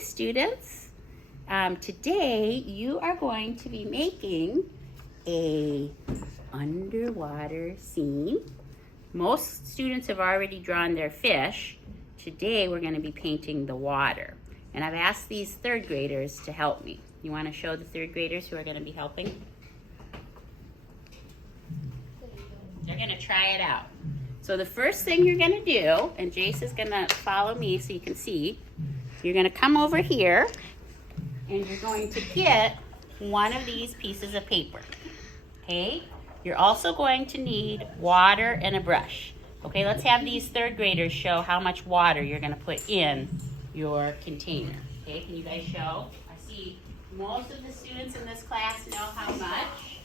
students. Today you are going to be making a underwater scene. Most students have already drawn their fish. Today we're going to be painting the water. And I've asked these third graders to help me. You want to show the third graders who are going to be helping? They're going to try it out. So the first thing you're going to do, and Jace is going to follow me so you can see, you're going to come over here and you're going to get one of these pieces of paper. Okay? You're also going to need water and a brush. Okay, let's have these third graders show how much water you're going to put in your container. Okay, can you guys show? I see most of the students in this class know how much,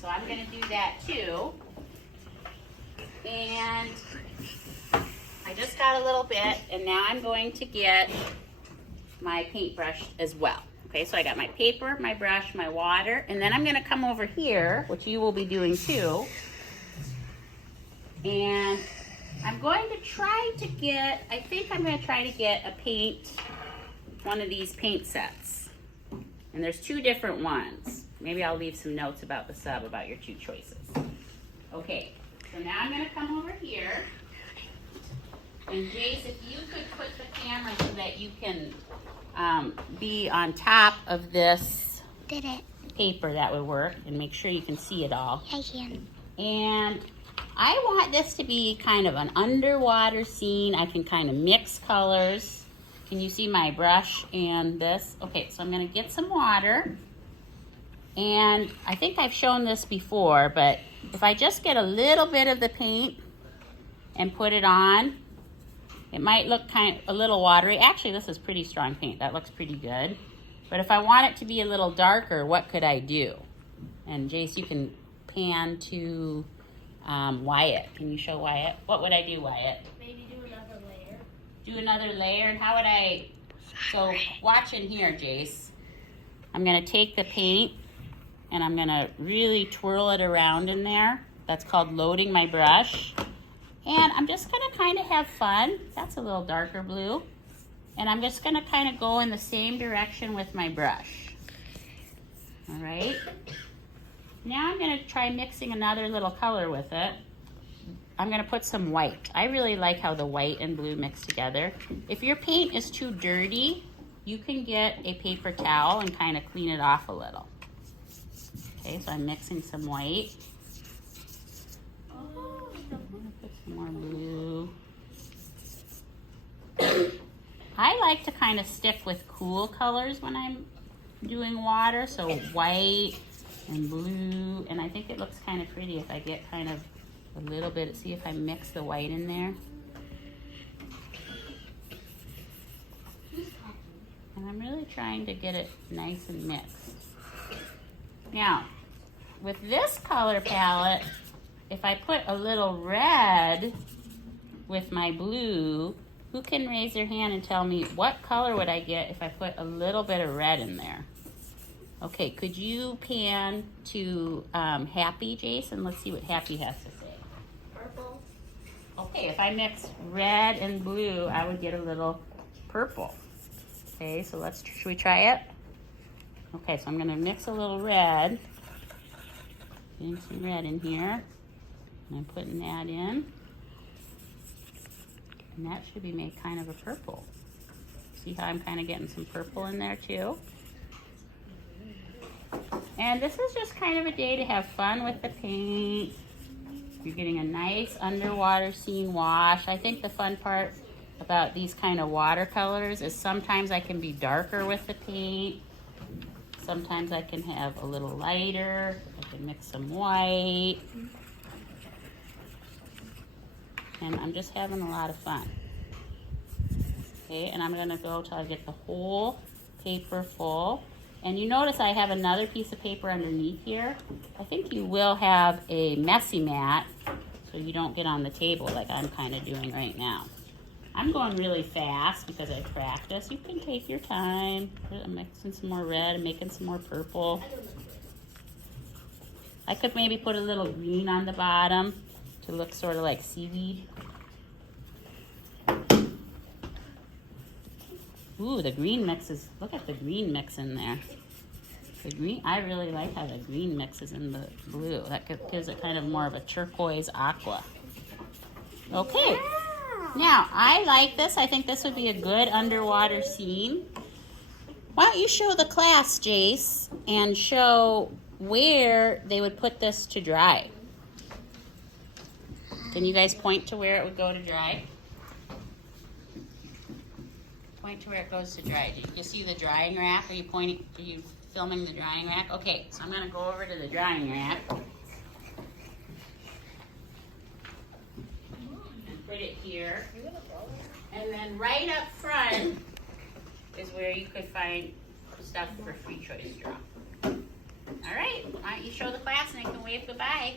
so I'm going to do that too. And I just got a little bit, and now I'm going to get my paintbrush as well. Okay, so I got my paper, my brush, my water, and then I'm going to come over here, which you will be doing too, and I'm going to try to get, I think I'm going to try to get one of these paint sets. And there's two different ones. Maybe I'll leave some notes about the sub about your two choices. Okay, so now I'm going to come over here. And Jace, if you could put the camera so that you can be on top of this paper, that would work. And make sure you can see it all. I can. And I want this to be kind of an underwater scene. I can kind of mix colors. Can you see my brush and this? Okay, so I'm going to get some water. And I think I've shown this before, but if I just get a little bit of the paint and put it on, it might look kind of a little watery. Actually, this is pretty strong paint. That looks pretty good. But if I want it to be a little darker, what could I do? And Jace, you can pan to Wyatt. Can you show Wyatt? What would I do, Wyatt? Maybe do another layer. Do another layer, and how would I, so watch in here, Jace. I'm gonna take the paint and I'm gonna really twirl it around in there. That's called loading my brush. And I'm just gonna kind of have fun. That's a little darker blue. And I'm just gonna kind of go in the same direction with my brush. All right. Now I'm gonna try mixing another little color with it. I'm gonna put some white. I really like how the white and blue mix together. If your paint is too dirty, you can get a paper towel and kind of clean it off a little. Okay, so I'm mixing some white. I'm gonna put some more blue. I like to kind of stick with cool colors when I'm doing water, so white and blue, and I think it looks kind of pretty if I get kind of a little bit. See if I mix the white in there. And I'm really trying to get it nice and mixed. Now, with this color palette, if I put a little red with my blue, who can raise their hand and tell me what color would I get if I put a little bit of red in there? Okay, could you pan to Happy, Jason? Let's see what Happy has to say. Purple. Okay, if I mix red and blue, I would get a little purple. Okay, so should we try it? Okay, so I'm gonna mix a little red. Getting some red in here. And I'm putting that in. And that should be made kind of a purple. See how I'm kind of getting some purple in there too? And this is just kind of a day to have fun with the paint. You're getting a nice underwater scene wash. I think the fun part about these kind of watercolors is sometimes I can be darker with the paint. Sometimes I can have a little lighter. I can mix some white. And I'm just having a lot of fun. Okay, and I'm gonna go till I get the whole paper full. And you notice I have another piece of paper underneath here. I think you will have a messy mat so you don't get on the table like I'm kind of doing right now. I'm going really fast because I practice. You can take your time. I'm mixing some more red. I'm making some more purple. I could maybe put a little green on the bottom to look sort of like seaweed. Ooh, the green mix is, look at the green mix in there. The green, I really like how the green mixes in the blue. That gives it kind of more of a turquoise aqua. Okay. Now, I like this. I think this would be a good underwater scene. Why don't you show the class, Jace, and show where they would put this to dry. Can you guys point to where it would go to dry? Point to where it goes to dry. Did you see the drying rack? Are you pointing? Are you filming the drying rack? Okay, so I'm going to go over to the drying rack and put it here. And then right up front is where you could find stuff for Free Choice Draw. All right, why don't you show the class and they can wave goodbye.